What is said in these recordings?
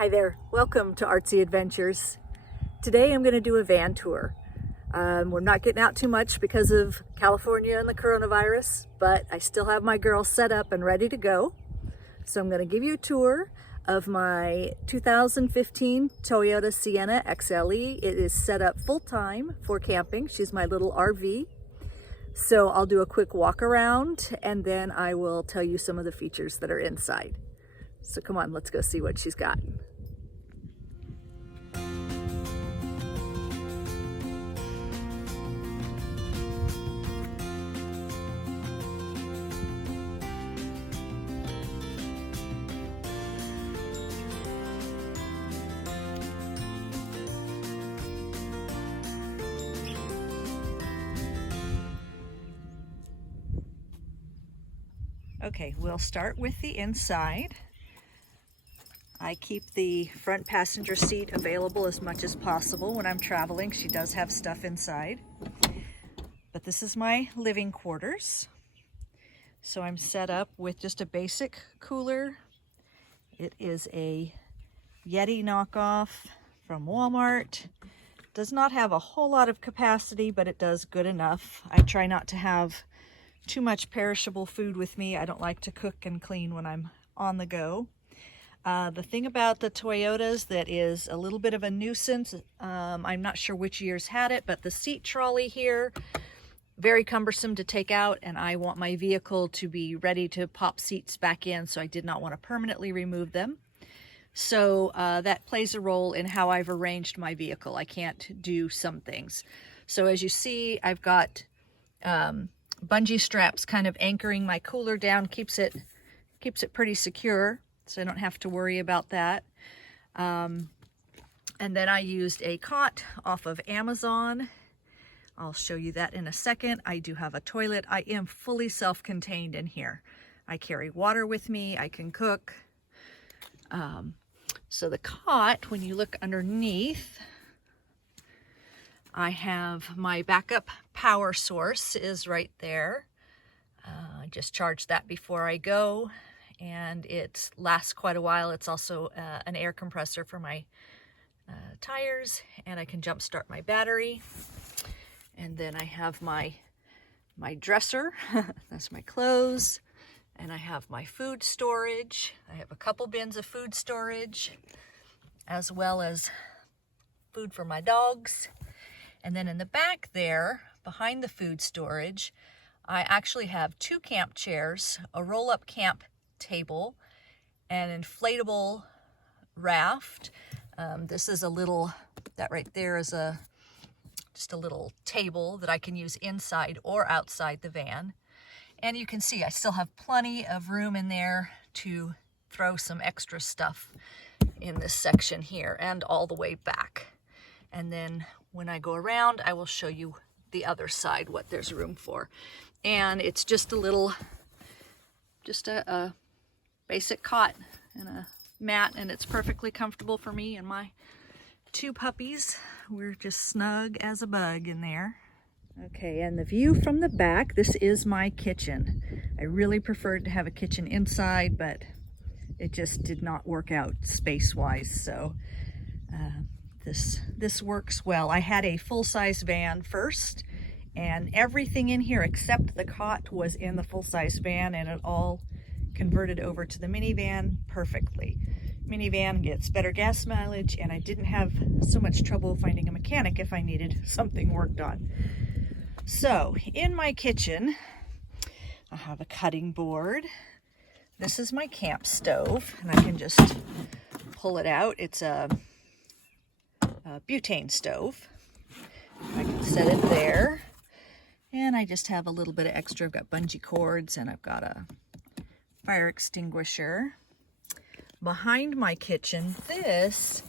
Hi there, welcome to Artsy Adventures. Today I'm going to do a van tour. We're not getting out too much because of California and the coronavirus, but I still have my girls set up and ready to go. So I'm going to give you a tour of my 2015 Toyota Sienna XLE. It is set up full-time for camping. She's my little RV. So I'll do a quick walk around and then I will tell you some of the features that are inside. So come on, let's go see what she's got. Okay, we'll start with the inside. I keep the front passenger seat available as much as possible when I'm traveling. She does have stuff inside. But this is my living quarters. So I'm set up with just a basic cooler. It is a Yeti knockoff from Walmart. Does not have a whole lot of capacity, but it does good enough. I try not to have too much perishable food with me. I don't like to cook and clean when I'm on the go. The thing about the Toyotas that is a little bit of a nuisance, I'm not sure which years had it, but the seat trolley here, very cumbersome to take out, and I want my vehicle to be ready to pop seats back in, so I did not want to permanently remove them. So that plays a role in how I've arranged my vehicle. I can't do some things. So as you see, I've got bungee straps kind of anchoring my cooler down, keeps it pretty secure, so I don't have to worry about that. And then I used a cot off of Amazon. I'll show you that in a second. I do have a toilet. I am fully self-contained in here. I carry water with me. I can cook. So the cot, when you look underneath, I have my backup power source is right there. I just charged that before I go, and it lasts quite a while. It's also an air compressor for my tires, and I can jump start my battery. And then I have my dresser. That's my clothes. And I have my food storage. I have a couple bins of food storage, as well as food for my dogs. And then in the back there, behind the food storage, I actually have two camp chairs, a roll-up camp table, and an inflatable raft. This is a little, that right there is just a little table that I can use inside or outside the van. And you can see I still have plenty of room in there to throw some extra stuff in this section here and all the way back. And then when I go around, I will show you the other side, what there's room for. And it's just a little, just a basic cot and a mat, and it's perfectly comfortable for me and my two puppies. We're just snug as a bug in there. Okay, and the view from the back, this is my kitchen. I really preferred to have a kitchen inside, but it just did not work out space-wise, so this works well. I had a full-size van first, and everything in here except the cot was in the full-size van, and it all converted over to the minivan perfectly. Minivan gets better gas mileage, and I didn't have so much trouble finding a mechanic if I needed something worked on. So in my kitchen, I have a cutting board. This is my camp stove, and I can just pull it out. It's a butane stove. I can set it there, and I just have a little bit of extra. I've got bungee cords, and I've got a fire extinguisher. Behind my kitchen, this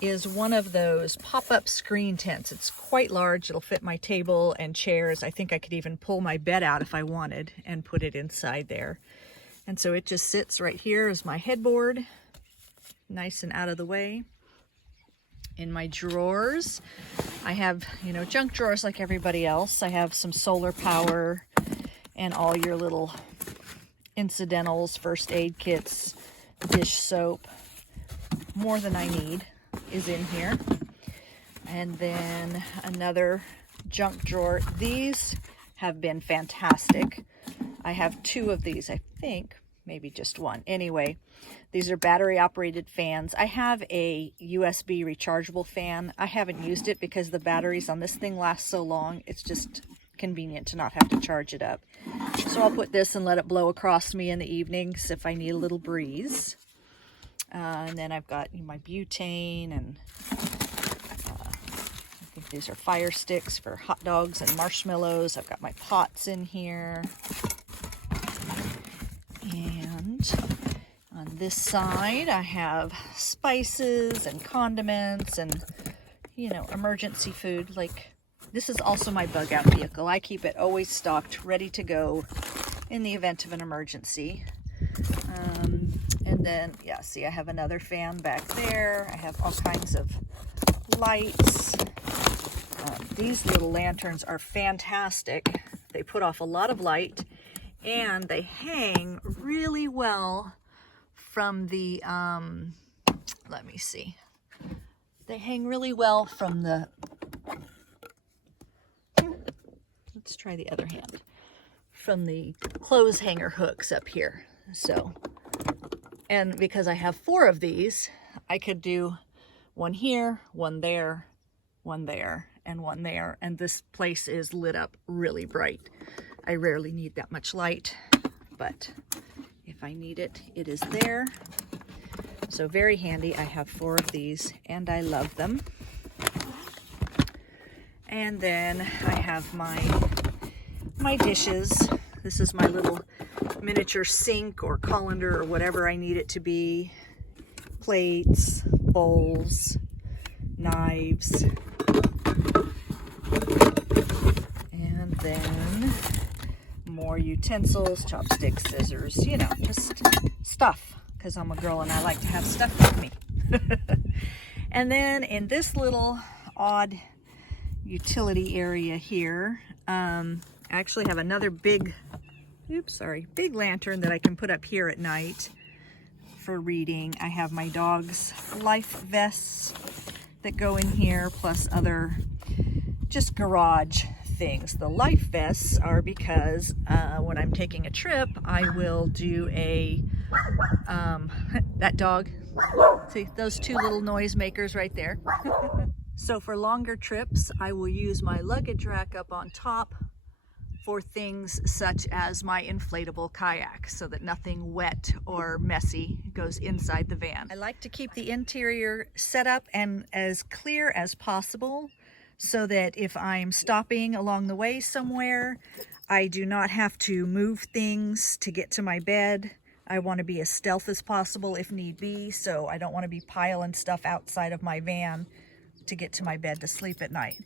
is one of those pop-up screen tents. It's quite large. It'll fit my table and chairs. I think I could even pull my bed out if I wanted and put it inside there. And so it just sits right here as my headboard, nice and out of the way. In my drawers, I have, junk drawers like everybody else. I have some solar power and all your little incidentals, first aid kits, dish soap, more than I need is in here. And then another junk drawer. These have been fantastic. I have 2 of these, I think, maybe just 1. Anyway, these are battery operated fans. I have a USB rechargeable fan. I haven't used it because the batteries on this thing last so long. It's just convenient to not have to charge it up. So I'll put this and let it blow across me in the evenings if I need a little breeze. And then I've got my butane, and I think these are fire sticks for hot dogs and marshmallows. I've got my pots in here. And on this side, I have spices and condiments and, you know, emergency food. Like, this is also my bug out vehicle. I keep it always stocked, ready to go in the event of an emergency. And then, yeah, see, I have another fan back there. I have all kinds of lights. These little lanterns are fantastic. They put off a lot of light, and they hang really well from the, let me see. They hang really well from the, let's try the other hand, from the clothes hanger hooks up here. So, and because I have 4 of these, I could do one here, one there, one there, and one there. And this place is lit up really bright. I rarely need that much light, but if I need it, it is there. So very handy. I have 4 of these and I love them. And then I have my dishes. This is my little miniature sink or colander or whatever I need it to be. Plates, bowls, knives. And then more utensils, chopsticks, scissors, you know, just stuff, because I'm a girl and I like to have stuff with me. And then in this little odd utility area here, I actually have another big lantern that I can put up here at night for reading. I have my dog's life vests that go in here, plus other just garage things. The life vests are because when I'm taking a trip, I will do a, that dog, see those 2 little noise makers right there. So for longer trips, I will use my luggage rack up on top for things such as my inflatable kayak, so that nothing wet or messy goes inside the van. I like to keep the interior set up and as clear as possible, so that if I'm stopping along the way somewhere, I do not have to move things to get to my bed. I want to be as stealth as possible if need be, so I don't want to be piling stuff outside of my van to get to my bed to sleep at night.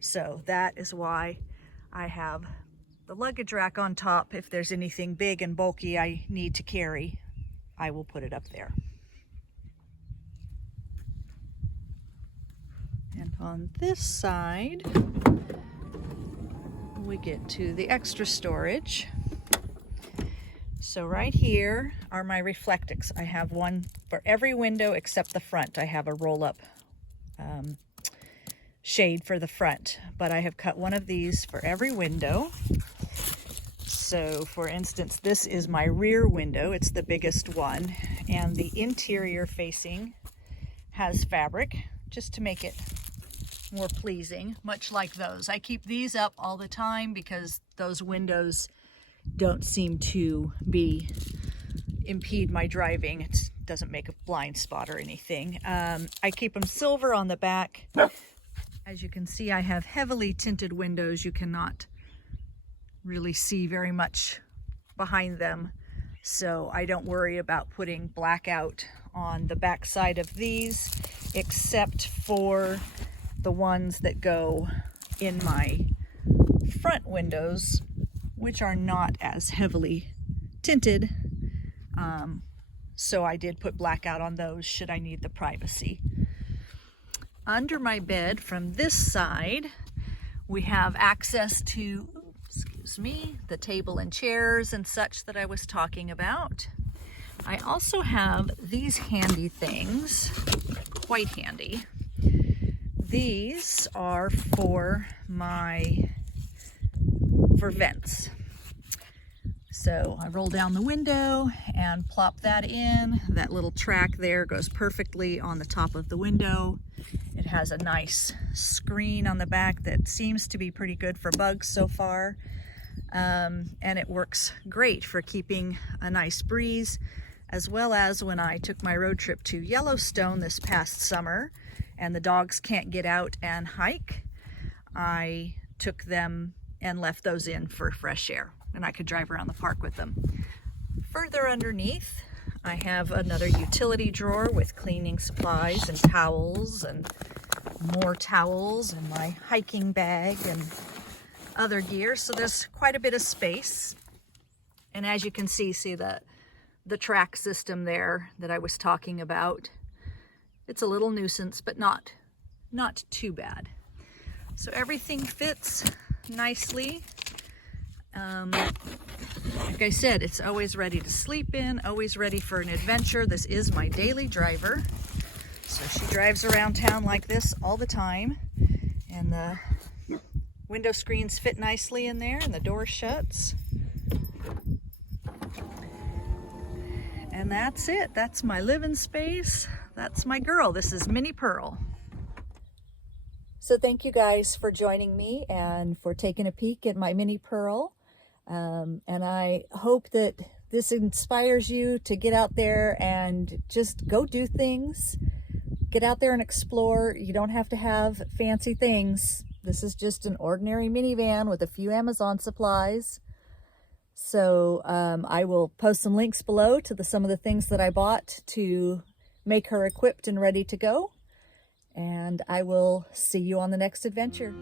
So that is why I have the luggage rack on top. If there's anything big and bulky I need to carry, I will put it up there. And on this side, we get to the extra storage. So right here are my reflectix. I have one for every window except the front. I have a roll-up shade for the front, but I have cut one of these for every window. So for instance, this is my rear window. It's the biggest one, and the interior facing has fabric just to make it more pleasing, much like those. I keep these up all the time because those windows don't seem to impede my driving. It doesn't make a blind spot or anything. I keep them silver on the back. As you can see, I have heavily tinted windows. You cannot really see very much behind them, so I don't worry about putting blackout on the back side of these, except for the ones that go in my front windows, which are not as heavily tinted. So I did put blackout on those should I need the privacy. Under my bed from this side, we have access to, the table and chairs and such that I was talking about. I also have these handy things, quite handy. These are for vents. So I roll down the window and plop that in. That little track there goes perfectly on the top of the window. It has a nice screen on the back that seems to be pretty good for bugs so far. And it works great for keeping a nice breeze, as well as when I took my road trip to Yellowstone this past summer and the dogs can't get out and hike, I took them and left those in for fresh air, and I could drive around the park with them. Further underneath, I have another utility drawer with cleaning supplies and towels and more towels and my hiking bag and other gear. So there's quite a bit of space. And as you can see the track system there that I was talking about. It's a little nuisance, but not too bad. So everything fits nicely. Like I said, it's always ready to sleep in, always ready for an adventure. This is my daily driver. So she drives around town like this all the time. And the window screens fit nicely in there and the door shuts. And that's it. That's my living space. That's my girl. This is Mini Pearl. So thank you guys for joining me and for taking a peek at my Mini Pearl. And I hope that this inspires you to get out there and just go do things. Get out there and explore. You don't have to have fancy things. This is just an ordinary minivan with a few Amazon supplies. So I will post some links below to some of the things that I bought to make her equipped and ready to go. And I will see you on the next adventure.